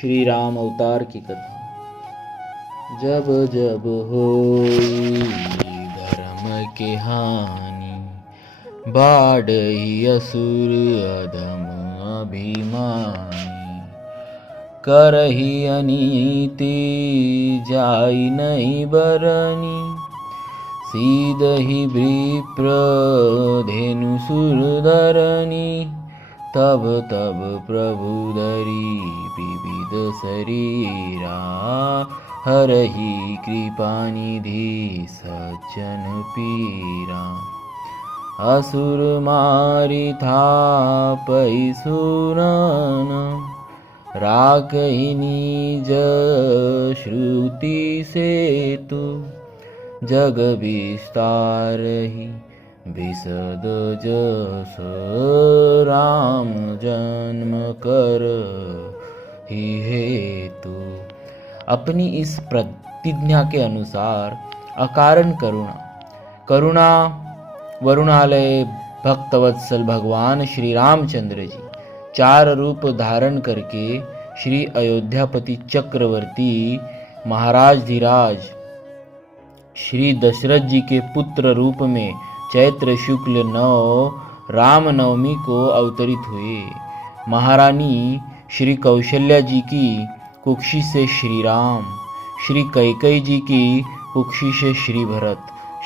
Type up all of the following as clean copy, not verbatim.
श्री राम अवतार की कथा। जब जब होई धर्म के हानि, बाढ़ई असुर अधम अभिमानी। करही अनीति जाई नहीं बरनी, सीदहि विप्र धेनु सुरधरनी। तब तब प्रभु धरी विविध शरीरा, हरहि कृपा निधि सज्जन पीरा। असुर मारि थापै सुरन, राखहि निज श्रुति सेतु। जग विस्तारहि विशद जस, राम जन्म कर ही हेतु। अपनी इस प्रतिज्ञा के अनुसार अकारण करुणा वरुणालय भक्तवत्सल भगवान श्री रामचंद्र जी 4 रूप धारण करके श्री अयोध्यापति चक्रवर्ती महाराज धीराज श्री दशरथ जी के पुत्र रूप में चैत्र शुक्ल 9 रामनवमी को अवतरित हुए। महारानी श्री कौशल्या जी की कुक्षी से श्री राम, श्री कैकेयी जी की कुक्षी से श्री भरत,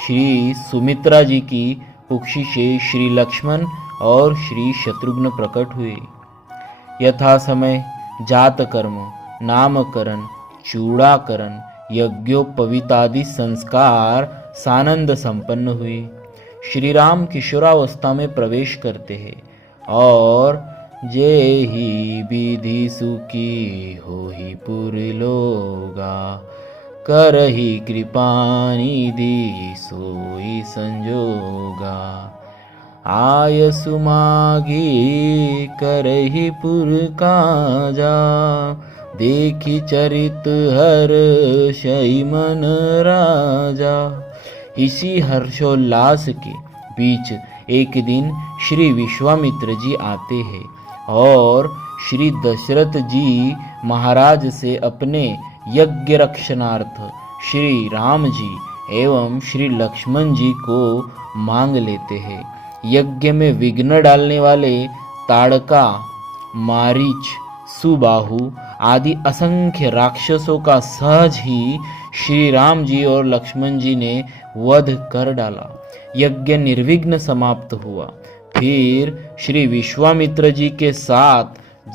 श्री सुमित्रा जी की कुक्षी से श्री लक्ष्मण और श्री शत्रुघ्न प्रकट हुए। यथा समय जात कर्म, नामकरण, चूड़ाकरण, यज्ञोपवीतादि संस्कार सानंद संपन्न हुए। श्री राम किशोरावस्था में प्रवेश करते हैं और जेहि विधि सुखी होहि पुर लोगा, करहि कृपा निधि सोई संजोगा। आयसु माघी करहि पुर काजा, देखि चरित हर्षहि मन राजा। इसी हर्षोल्लास के बीच एक दिन श्री विश्वामित्र जी आते हैं और श्री दशरथ जी महाराज से अपने यज्ञ रक्षणार्थ श्री राम जी एवं श्री लक्ष्मण जी को मांग लेते हैं। यज्ञ में विघ्न डालने वाले ताड़का, मारीच, सुबाहु आदि असंख्य राक्षसों का सहज ही श्री राम जी और लक्ष्मण जी ने वध कर डाला। यज्ञ निर्विघ्न समाप्त हुआ। फिर श्री विश्वामित्र जी के साथ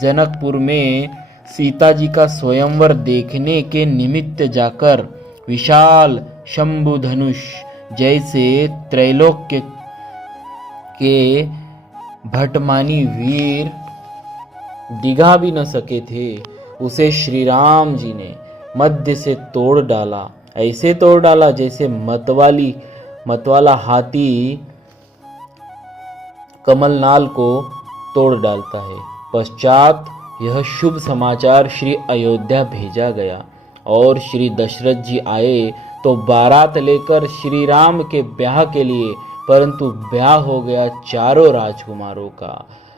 जनकपुर में सीता जी का स्वयंवर देखने के निमित्त जाकर विशाल शंभु धनुष जैसे त्रैलोक्य के भटमानी वीर डिगा भी न सके थे, उसे श्री राम जी ने मध्य से तोड़ डाला। ऐसे तोड़ डाला जैसे मतवाला हाथी कमलनाल को तोड़ डालता है। पश्चात यह शुभ समाचार श्री अयोध्या भेजा गया और श्री दशरथ जी आए तो बारात लेकर श्री राम के ब्याह के लिए, परंतु ब्याह हो गया चारों राजकुमारों का।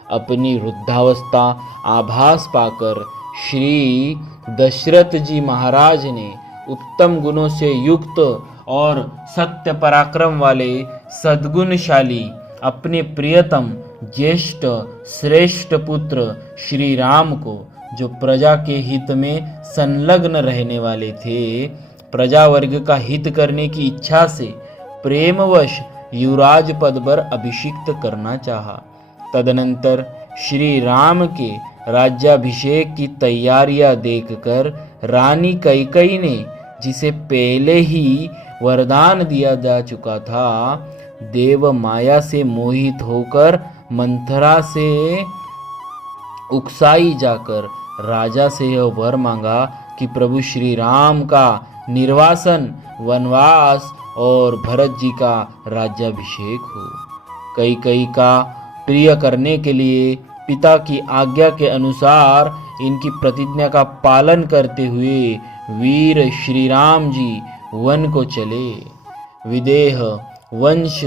अपनी वृद्धावस्था आभास पाकर श्री दशरथ जी महाराज ने उत्तम गुणों से युक्त और सत्य पराक्रम वाले सद्गुणशाली अपने प्रियतम ज्येष्ठ श्रेष्ठ पुत्र श्री राम को, जो प्रजा के हित में संलग्न रहने वाले थे, प्रजा वर्ग का हित करने की इच्छा से प्रेमवश युवराज पद पर अभिषिक्त करना चाहा। तदनंतर श्री राम के राज्याभिषेक की तैयारियां देखकर रानी कैकेयी ने, जिसे पहले ही वरदान दिया जा चुका था, देव माया से मोहित होकर मंथरा से उकसाई जाकर राजा से यह वर मांगा कि प्रभु श्री राम का निर्वासन, वनवास और भरत जी का राज्याभिषेक हो। कैकेयी का प्रिय करने के लिए पिता की आज्ञा के अनुसार इनकी प्रतिज्ञा का पालन करते हुए वीर श्री राम जी वन को चले। विदेह, वंश,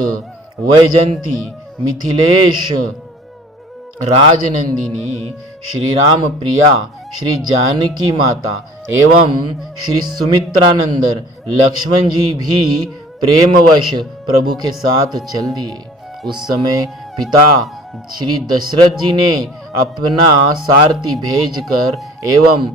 वैजंती, मिथिलेश, राजनंदिनी, श्री राम प्रिया, श्री जानकी माता एवं श्री सुमित्रानंदर लक्ष्मण जी भी प्रेमवश प्रभु के साथ चल दिए। उस समय पिता श्री दशरथ जी ने अपना सारथी भेजकर एवं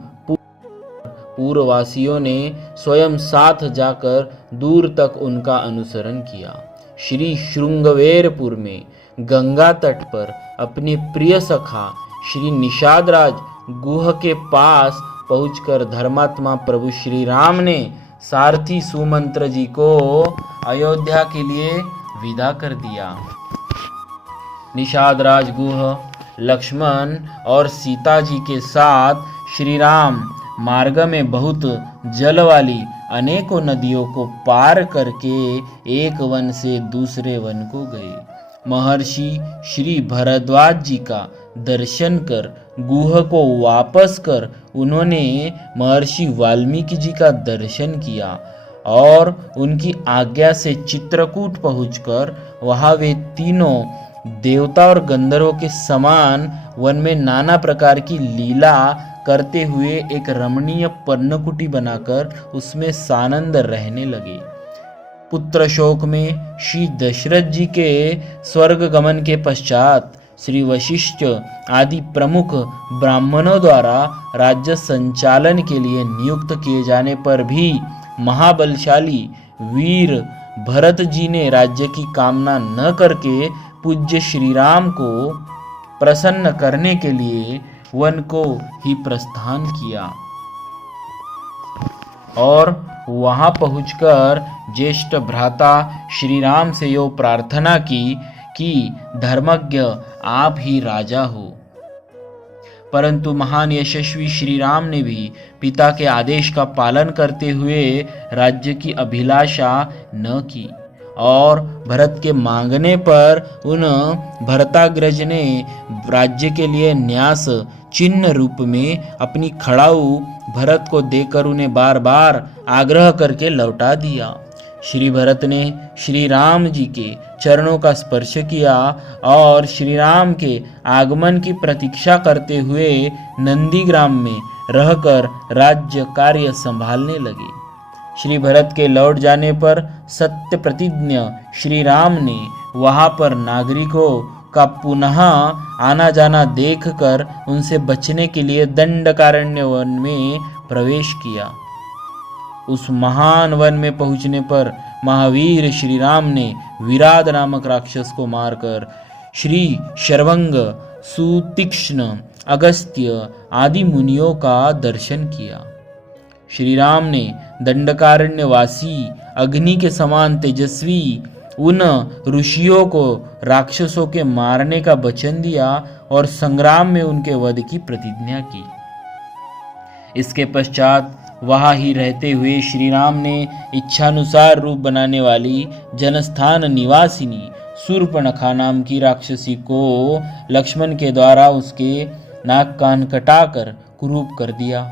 पूर्ववासियों ने स्वयं साथ जाकर दूर तक उनका अनुसरण किया। श्री श्रृंगवेरपुर में गंगा तट पर अपने प्रिय सखा श्री निषादराज गुह के पास पहुंचकर धर्मात्मा प्रभु श्री राम ने सारथी सुमंत्र जी को अयोध्या के लिए विदा कर दिया। निषादराज गुह लक्ष्मण और सीता जी के साथ श्री राम मार्ग में बहुत जल वाली अनेकों नदियों को पार करके एक वन से दूसरे वन को गए। महर्षि श्री भरद्वाज जी का दर्शन कर गुह को वापस कर उन्होंने महर्षि वाल्मीकि जी का दर्शन किया और उनकी आज्ञा से चित्रकूट पहुंचकर वहां वे तीनों देवता और गंधर्वों के समान वन में नाना प्रकार की लीला करते हुए एक रमणीय पर्णकुटी बनाकर उसमें सानंद रहने लगे। पुत्र शोक में श्री दशरथ जी के स्वर्ग गमन के पश्चात श्री वशिष्ठ आदि प्रमुख ब्राह्मणों द्वारा राज्य संचालन के लिए नियुक्त किए जाने पर भी महाबलशाली वीर भरत जी ने राज्य की कामना न करके पूज्य श्री राम को प्रसन्न करने के लिए वन को ही प्रस्थान किया और वहां पहुंचकर ज्येष्ठ भ्राता श्री राम से यो प्रार्थना की कि धर्मज्ञ आप ही राजा हो। परंतु महान यशस्वी श्री राम ने भी पिता के आदेश का पालन करते हुए राज्य की अभिलाषा न की और भरत के मांगने पर उन भरताग्रज ने राज्य के लिए न्यास चिन्ह रूप में अपनी खड़ाऊ भरत को देकर उन्हें बार बार आग्रह करके लौटा दिया। श्री भरत ने श्री राम जी के चरणों का स्पर्श किया और श्री राम के आगमन की प्रतीक्षा करते हुए नंदीग्राम में रहकर राज्य कार्य संभालने लगे। श्री भरत के लौट जाने पर सत्य प्रतिज्ञ श्री राम ने वहां पर नागरिकों का पुनः आना जाना देखकर उनसे बचने के लिए दंडकारण्य वन में प्रवेश किया। उस महान वन में पहुंचने पर महावीर श्री राम ने विराट नामक राक्षस को मारकर श्री शर्वंग, सुतीक्ष्ण, अगस्त्य आदि मुनियों का दर्शन किया। श्री राम ने दंडकारण्यवासी अग्नि के समान तेजस्वी उन ऋषियों को राक्षसों के मारने का वचन दिया और संग्राम में उनके वध की प्रतिज्ञा की। इसके पश्चात वहां ही रहते हुए श्री राम ने इच्छानुसार रूप बनाने वाली जनस्थान निवासिनी शूर्पणखा नाम की राक्षसी को लक्ष्मण के द्वारा उसके नाक कान कटाकर कुरूप कर दिया।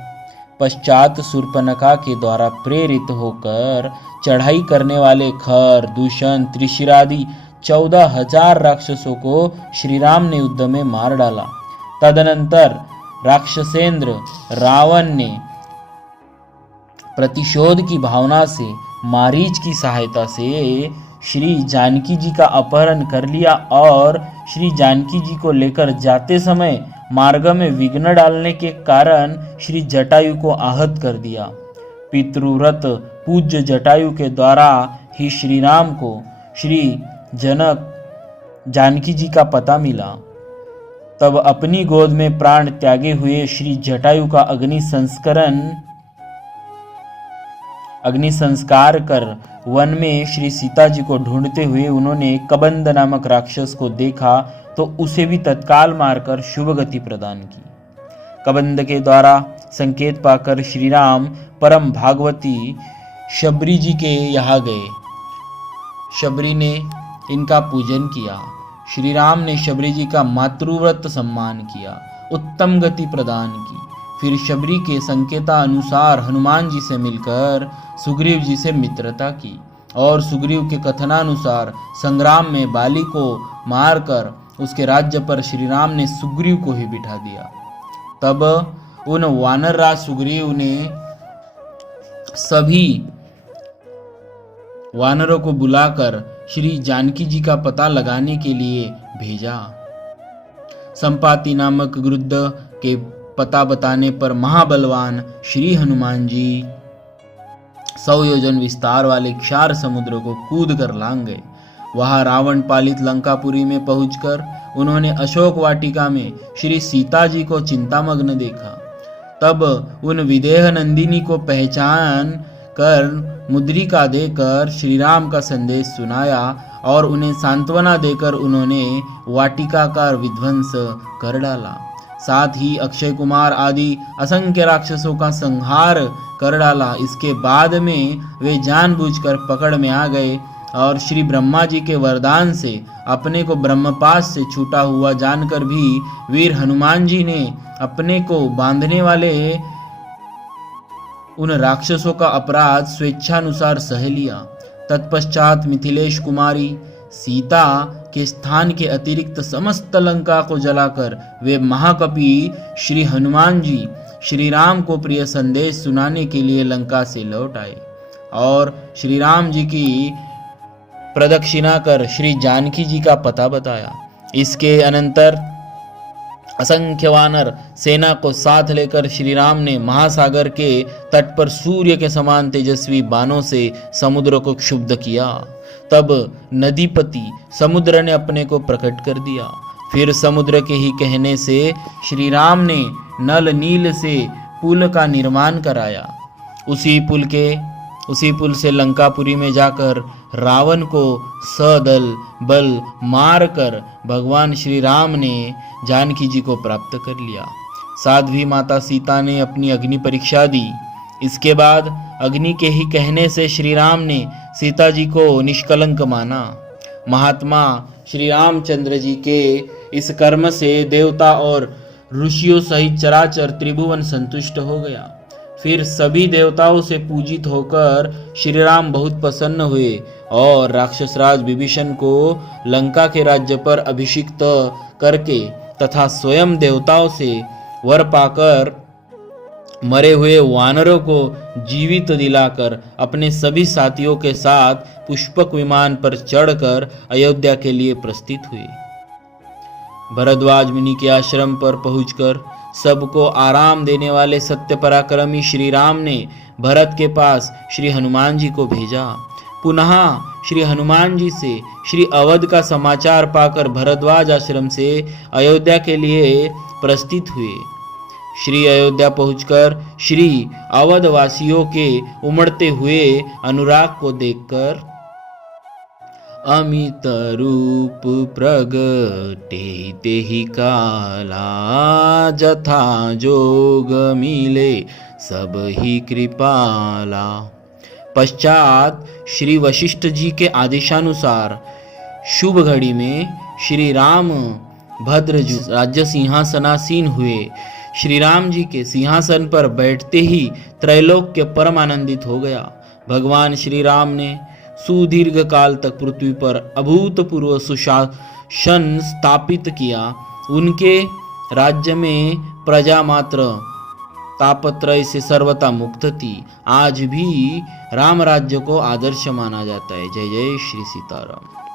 पश्चात शूर्पणखा के द्वारा प्रेरित होकर चढ़ाई करने वाले खर, दूषण, त्रिशिरादि 14,000 राक्षसों को श्री राम ने युद्ध में मार डाला। तदनंतर राक्षसेंद्र रावण ने प्रतिशोध की भावना से मारीच की सहायता से श्री जानकी जी का अपहरण कर लिया और श्री जानकी जी को लेकर जाते समय मार्ग में विघ्न डालने के कारण श्री जटायु को आहत कर दिया। पितृव्रत पूज्य जटायु के द्वारा ही श्री राम को श्री जनक जानकी जी का पता मिला। तब अपनी गोद में प्राण त्यागे हुए श्री जटायु का अग्नि संस्कार कर वन में श्री सीता जी को ढूंढते हुए उन्होंने कबंद नामक राक्षस को देखा तो उसे भी तत्काल मारकर शुभ गति प्रदान की। कबंद के द्वारा संकेत पाकर श्री राम परम भागवती शबरी जी के यहाँ गए। शबरी ने इनका पूजन किया। श्री राम ने शबरी जी का मातृव्रत सम्मान किया, उत्तम गति प्रदान की। फिर शबरी के संकेता अनुसार हनुमान जी से मिलकर सुग्रीव जी से मित्रता की और सुग्रीव के कथनानुसार संग्राम में बाली को मारकर उसके राज्य पर श्री राम ने सुग्रीव को ही बिठा दिया। तब उन वानरराज सुग्रीव ने सभी वानरों को बुलाकर श्री जानकी जी का पता लगाने के लिए भेजा। संपाति नामक गृद्ध के पता बताने पर महाबलवान श्री हनुमान जी 100 योजन विस्तार वाले क्षार समुद्र को कूद कर लांग गए। वहां रावण पालित लंकापुरी में पहुंचकर उन्होंने अशोक वाटिका में श्री सीता जी को चिंतामग्न देखा। तब उन विदेह नंदिनी को पहचान कर मुद्रिका देकर श्री राम का संदेश सुनाया और उन्हें सांत्वना देकर उन्होंने वाटिका का विध्वंस कर डाला। साथ ही अक्षय कुमार आदि असंख्य राक्षसों का संहार कर डाला। इसके बाद में वे जानबूझकर पकड़ में आ गए और श्री ब्रह्मा जी के वरदान से अपने को ब्रह्मपाश से छूटा हुआ जानकर भी वीर हनुमान जी ने अपने को बांधने वाले उन राक्षसों का अपराध स्वेच्छानुसार सह लिया। तत्पश्चात मिथिलेश कुमारी सीता के स्थान के अतिरिक्त समस्त लंका को जलाकर वे महाकपि श्री हनुमान जी श्री राम को प्रिय संदेश सुनाने के लिए लंका से लौट आए और श्री राम जी की प्रदक्षिणा कर श्री जानकी जी का पता बताया। इसके अनंतर असंख्य वानर सेना को साथ लेकर श्री राम ने महासागर के तट पर सूर्य के समान तेजस्वी बाणों से समुद्र को क्षुब्ध किया। तब नदीपति समुद्र ने अपने को प्रकट कर दिया। फिर समुद्र के ही कहने से श्री राम ने नल नील से पुल का निर्माण कराया। उसी पुल से लंकापुरी में जाकर रावण को सदल बल मारकर भगवान श्री राम ने जानकी जी को प्राप्त कर लिया। साध्वी माता सीता ने अपनी अग्नि परीक्षा दी। इसके बाद अग्नि के ही कहने से श्री राम ने सीता जी को निष्कलंक माना। महात्मा श्री रामचंद्र जी के इस कर्म से देवता और ऋषियों सहित चराचर त्रिभुवन संतुष्ट हो गया। फिर सभी देवताओं से पूजित होकर श्री राम बहुत प्रसन्न हुए और राक्षसराज विभीषण को लंका के राज्य पर अभिषिक्त करके तथा स्वयं देवताओं से वर पाकर मरे हुए वानरों को जीवित दिलाकर अपने सभी साथियों के साथ पुष्पक विमान पर चढ़कर अयोध्या के लिए प्रस्थित हुए। भरद्वाज मुनि के आश्रम पर पहुंचकर सबको आराम देने वाले सत्य पराक्रमी श्री राम ने भरत के पास श्री हनुमान जी को भेजा। पुनः श्री हनुमान जी से श्री अवध का समाचार पाकर भरद्वाज आश्रम से अयोध्या के लिए प्रस्थित हुए। श्री अयोध्या पहुंचकर श्री अवध वासियों के उमड़ते हुए अनुराग को देखकर अमित रूप प्रगटे तेहि काला, जथा जोग मिले सब ही कृपाला। पश्चात श्री वशिष्ठ जी के आदेशानुसार शुभ घड़ी में श्री राम भद्र राज्य सिंहासनासीन हुए। श्री राम जी के सिंहासन पर बैठते ही त्रैलोक्य परम आनंदित हो गया। भगवान श्री राम ने सुदीर्घ काल तक पृथ्वी पर अभूतपूर्व सुशासन स्थापित किया। उनके राज्य में प्रजा मात्र तापत्रय से सर्वथा मुक्त थी। आज भी राम राज्य को आदर्श माना जाता है। जय जय श्री सीताराम।